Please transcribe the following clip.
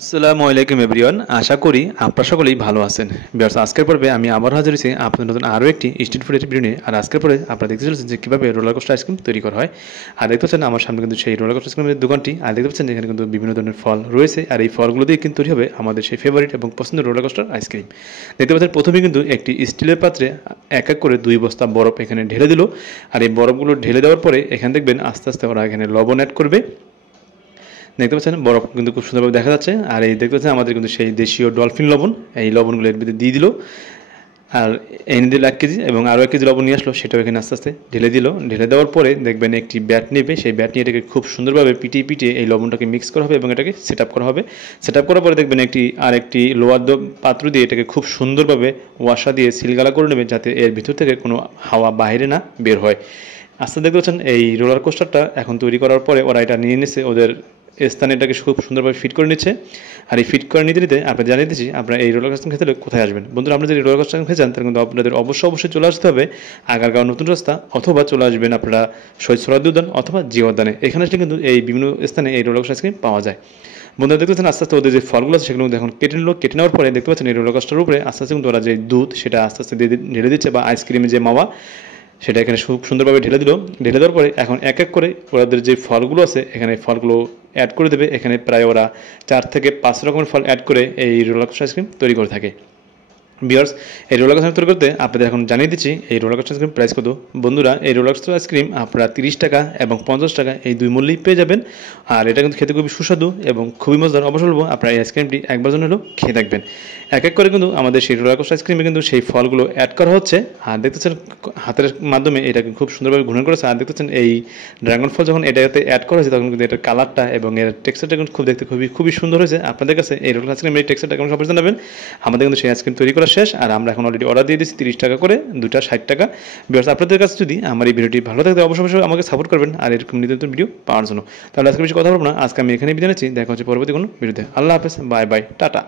আসসালামু আলাইকুম এভরিওয়ান, আশা করি আপনারা সকলেই ভালো আছেন। ভিউয়ার্স, আজকের পর্বে আমি আবার হাজির হয়েছি আপনাদের নতুন আরও একটি স্ট্রিট ফুডের ভিডিও নিয়ে। আর আজকের পরে আপনারা দেখতে চলেছেন যে কীভাবে রোলার কোস্টার আইসক্রিম তৈরি করা হয়। আর দেখতে পাচ্ছেন আমার সামনে কিন্তু সেই রোলার কোস্টার আইসক্রিমের দোকানটি। আর দেখতে পাচ্ছেন এখানে কিন্তু বিভিন্ন ধরনের ফল রয়েছে, আর এই ফলগুলো দিয়ে কিন্তু তৈরি হবে আমাদের সেই ফেভারিট এবং পছন্দের রোলার কোস্টার আইসক্রিম। দেখতে পাচ্ছেন প্রথমে কিন্তু একটি স্টিলের পাত্রে এক এক করে 2 বস্তা বরফ এখানে ঢেলে দিল। আর এই বরফগুলো ঢেলে দেওয়ার পরে এখানে দেখবেন আস্তে আস্তে ওরা এখানে লবণ অ্যাড করবে। দেখতে পাচ্ছেন বরফ কিন্তু খুব সুন্দরভাবে দেখা যাচ্ছে। আর এই দেখতে পাচ্ছেন আমাদের কিন্তু সেই দেশীয় ডলফিন লবণ, এই লবণগুলো এর ভিতরে দিয়ে দিল। আর এনে দিল 1 কেজি এবং আরও 1 কেজি লবণ নিয়ে আসলো, সেটাও এখানে আস্তে আস্তে ঢেলে দিল। ঢেলে দেওয়ার পরে দেখবেন একটি ব্যাট নেবে, সেই ব্যাট নিয়ে এটাকে খুব সুন্দরভাবে পিটিয়ে পিটিয়ে এই লবণটাকে মিক্স করা হবে এবং এটাকে সেট আপ করা হবে। সেট আপ করার পরে দেখবেন আরেকটি লোহার পাত্র দিয়ে এটাকে খুব সুন্দরভাবে ওয়াশা দিয়ে সিলগালা করে নেবে, যাতে এর ভিতর থেকে কোনো হাওয়া বাইরে না বের হয়। আস্তে দেখতে পাচ্ছেন এই রোলার কোস্টারটা এখন তৈরি করার পরে ওরা এটা নিয়ে নিচ্ছে ওদের স্থানে, এটাকে খুব সুন্দরভাবে ফিট করে নিচ্ছে। আর এই ফিট করে নিতে নিতে আপনারা জানিয়ে দিচ্ছি আপনারা এই রোলার কোস্টার খেতে হলে কোথায় আসবেন। বন্ধুরা, আপনারা যদি রোলার কোস্টার খেতে চান তাহলে কিন্তু আপনাদের অবশ্যই চলে আসতে হবে আগারগাঁও নতুন রাস্তা, অথবা চলে আসবেন আপনারা শহীদ সোহরাওয়ার্দী উদ্যান অথবা জিয়া উদ্যানে। এখানে আসলে কিন্তু এই বিভিন্ন স্থানে এই রোলার কোস্টার আইসক্রিম পাওয়া যায়। বন্ধুরা, দেখতে পাচ্ছেন আস্তে আস্তে ওদের যে ফলগুলো আছে সেগুলো কিন্তু এখন কেটে নিল। কেটে নেওয়ার পরে দেখতে পাচ্ছেন এই রোলার কোস্টারের উপরে আস্তে আস্তে কিন্তু ওরা যে দুধ সেটা আস্তে আস্তে ঢেলে দিচ্ছে, বা আইসক্রিমের যে মাওয়া সেটা এখানে খুব সুন্দরভাবে ঢেলে দিল। ঢেলে দেওয়ার পরে এখন এক এক করে ওদের যে ফলগুলো আছে এখানে ফলগুলো অ্যাড করে দেবে। এখানে প্রায় ওরা 4 থেকে 5 রকমের ফল অ্যাড করে এই রোলার কোস্টার আইসক্রিম তৈরি করে থাকে। ভিউয়ার্স, এই রোলার কোস্টার তৈরি করতে আপনাদের এখন জানিয়ে দিচ্ছি এই রোলার কোস্টার আইসক্রিম প্রাইস কত। বন্ধুরা, এই রোলার কোস্টার আইসক্রিম আপনারা 30 টাকা এবং 50 টাকা এই দুই মূল্যেই পেয়ে যাবেন। আর এটা কিন্তু খেতে খুবই সুস্বাদু এবং খুবই মজাদার। অবশ্যই বলবো আপনারা এই আইসক্রিমটি একবার জন্য হলেও খেয়ে থাকবেন। এক এক করে কিন্তু আমাদের সেই রোলার কোস্টার আইসক্রিমে কিন্তু সেই ফলগুলো অ্যাড করা হচ্ছে। আর দেখতেছেন হাতের মাধ্যমে এটাকে খুব সুন্দরভাবে ঘূর্ণন করেছে। আর দেখতেছেন এই ড্রাগন ফল যখন এটাতে অ্যাড করা হয়েছে তখন কিন্তু এটার কালারটা এবং এর টেক্সচারটা কিন্তু খুব দেখতে খুবই সুন্দর হয়েছে। আপনাদের কাছে এই রোলার আইসক্রিমের এই টেক্সচারটা কেমন সবাই জানাবেন। আমাদের কিন্তু সেই আইসক্রিম তৈরি করা শেষ, আর আমরা এখন অলরেডি অর্ডার দিয়ে দিচ্ছি 30 টাকা করে, দুটা 60 টাকা। ভিউয়ার্স, আপনাদের কাছে যদি আমার এই ভিডিওটি ভালো থাকে অবশ্যই আমাকে সাপোর্ট করবেন আর এরকম নিত্য নতুন ভিডিও পাওয়ার জন্য। তাহলে আজকে বেশি কথা বলবো না, আজকে আমি এখানেই বিদায় নিচ্ছি। দেখা হচ্ছে পরবর্তী কোনো ভিডিওতে। আল্লাহ হাফেজ, বাই বাই, টাটা।